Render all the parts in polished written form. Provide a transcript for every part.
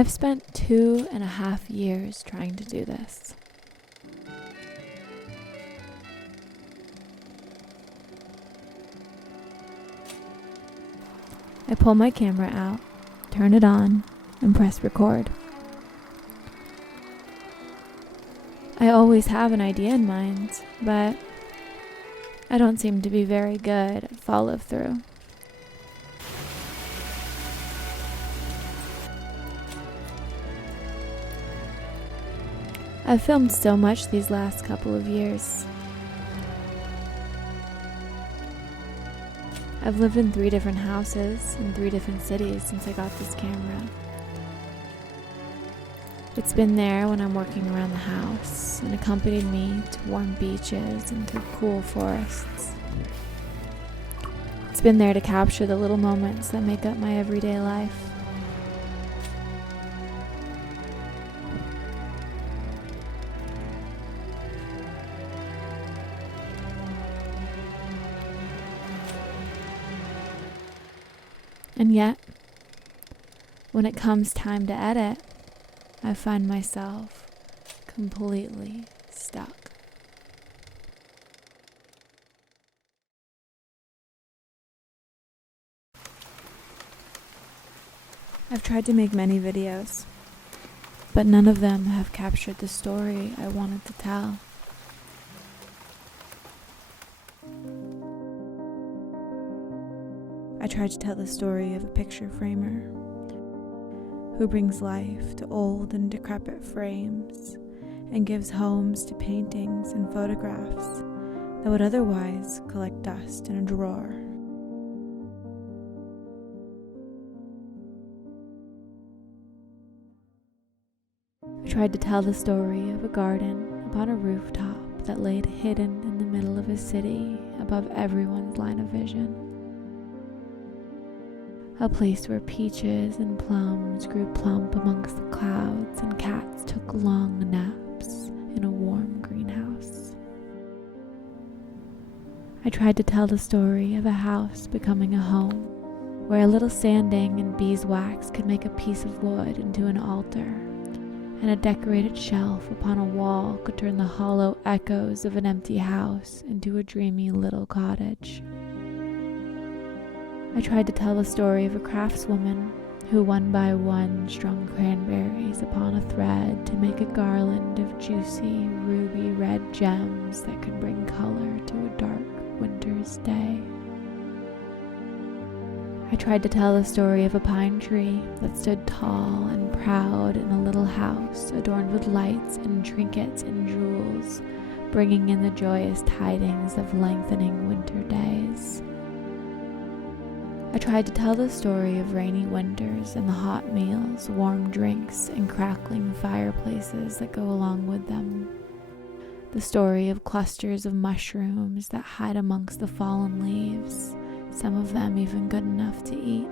I've spent 2.5 years trying to do this. I pull my camera out, turn it on, and press record. I always have an idea in mind, but I don't seem to be very good at follow-through. I've filmed so much these last couple of years. I've lived in 3 different houses in 3 different cities since I got this camera. It's been there when I'm working around the house and accompanied me to warm beaches and through cool forests. It's been there to capture the little moments that make up my everyday life. And yet, when it comes time to edit, I find myself completely stuck. I've tried to make many videos, but none of them have captured the story I wanted to tell. I tried to tell the story of a picture framer who brings life to old and decrepit frames and gives homes to paintings and photographs that would otherwise collect dust in a drawer. I tried to tell the story of a garden upon a rooftop that laid hidden in the middle of a city above everyone's line of vision. A place where peaches and plums grew plump amongst the clouds and cats took long naps in a warm greenhouse. I tried to tell the story of a house becoming a home, where a little sanding and beeswax could make a piece of wood into an altar, and a decorated shelf upon a wall could turn the hollow echoes of an empty house into a dreamy little cottage. I tried to tell the story of a craftswoman who one by one strung cranberries upon a thread to make a garland of juicy ruby red gems that could bring color to a dark winter's day. I tried to tell the story of a pine tree that stood tall and proud in a little house adorned with lights and trinkets and jewels, bringing in the joyous tidings of lengthening winter days. I tried to tell the story of rainy winters and the hot meals, warm drinks, and crackling fireplaces that go along with them. The story of clusters of mushrooms that hide amongst the fallen leaves, some of them even good enough to eat.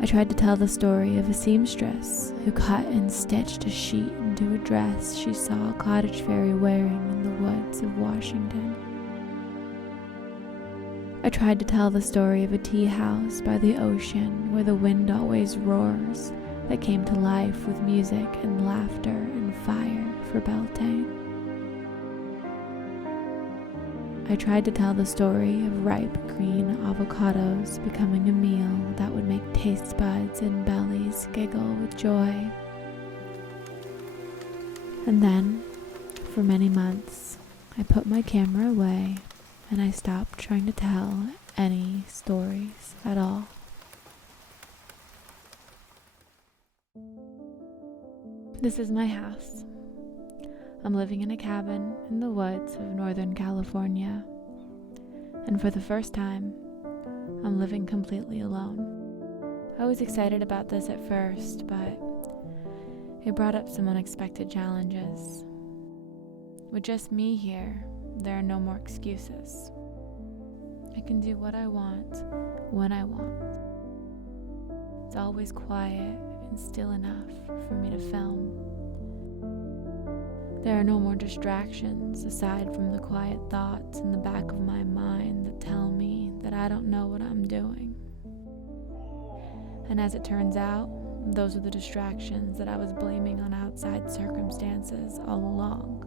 I tried to tell the story of a seamstress who cut and stitched a sheet into a dress she saw a cottage fairy wearing in the woods of Washington. I tried to tell the story of a tea house by the ocean where the wind always roars, that came to life with music and laughter and fire for Beltane. I tried to tell the story of ripe green avocados becoming a meal that would make taste buds and bellies giggle with joy. And then, for many months, I put my camera away and I stopped trying to tell any stories at all. This is my house. I'm living in a cabin in the woods of Northern California, and for the first time, I'm living completely alone. I was excited about this at first, but it brought up some unexpected challenges. With just me here, there are no more excuses. I can do what I want, when I want. It's always quiet and still enough for me to film. There are no more distractions aside from the quiet thoughts in the back of my mind that tell me that I don't know what I'm doing. And as it turns out, those are the distractions that I was blaming on outside circumstances all along.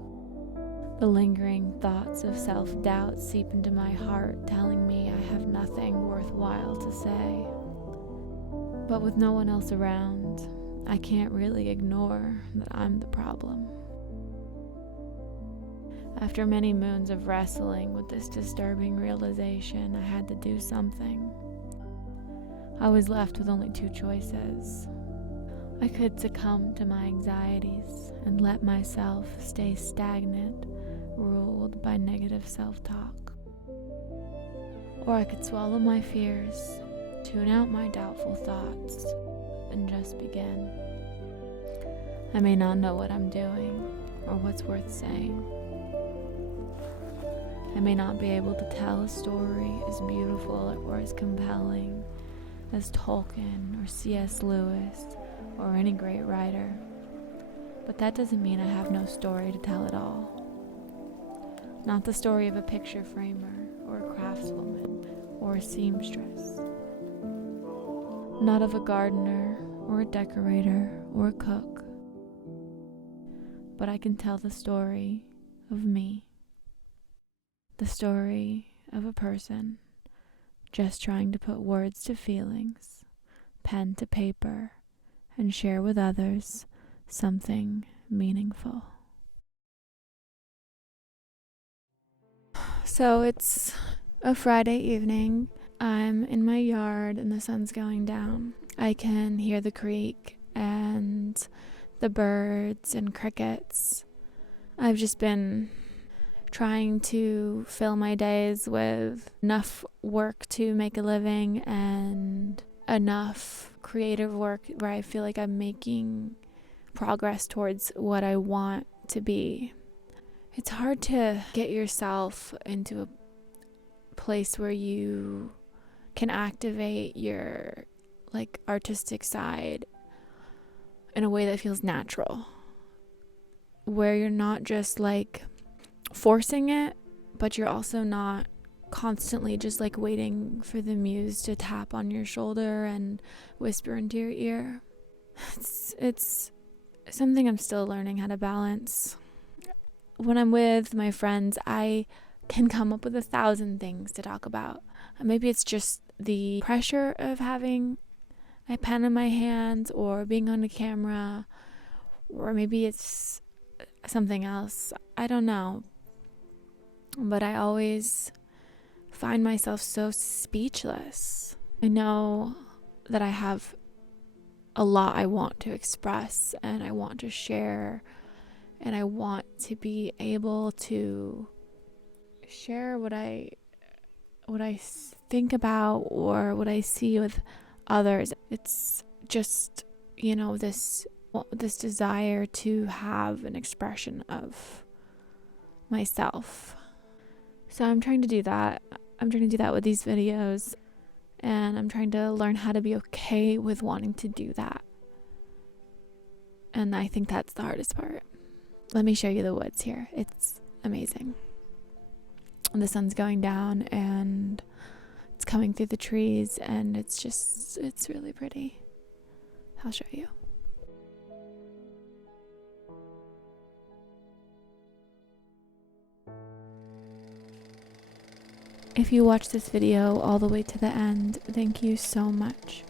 The lingering thoughts of self-doubt seep into my heart, telling me I have nothing worthwhile to say. But with no one else around, I can't really ignore that I'm the problem. After many moons of wrestling with this disturbing realization, I had to do something. I was left with only two choices. I could succumb to my anxieties and let myself stay stagnant, ruled by negative self-talk. Or I could swallow my fears, tune out my doubtful thoughts, and just begin. I may not know what I'm doing or what's worth saying. I may not be able to tell a story as beautiful or as compelling as Tolkien or C.S. Lewis or any great writer, but that doesn't mean I have no story to tell at all. Not the story of a picture framer or a craftswoman or a seamstress. Not of a gardener or a decorator or a cook. But I can tell the story of me. The story of a person just trying to put words to feelings, pen to paper, and share with others something meaningful. So it's a Friday evening. I'm in my yard and the sun's going down. I can hear the creek and the birds and crickets. I've just been trying to fill my days with enough work to make a living and enough creative work where I feel like I'm making progress towards what I want to be. It's hard to get yourself into a place where you can activate your artistic side in a way that feels natural, where you're not just forcing it, but you're also not constantly just waiting for the muse to tap on your shoulder and whisper into your ear. It's something I'm still learning how to balance. When I'm with my friends, I can come up with 1,000 things to talk about. Maybe it's just the pressure of having a pen in my hands or being on a camera, or maybe it's something else. I don't know. But I always find myself so speechless. I know that I have a lot I want to express and I want to share, and I want to be able to share what I think about or what I see with others. It's just, this desire to have an expression of myself. So I'm trying to do that. I'm trying to do that with these videos, and I'm trying to learn how to be okay with wanting to do that. And I think that's the hardest part. Let me show you the woods here. It's amazing. The sun's going down and it's coming through the trees, and it's really pretty. I'll show you. If you watch this video all the way to the end, thank you so much.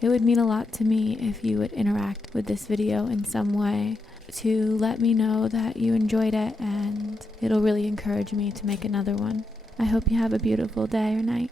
It would mean a lot to me if you would interact with this video in some way to let me know that you enjoyed it, and it'll really encourage me to make another one. I hope you have a beautiful day or night.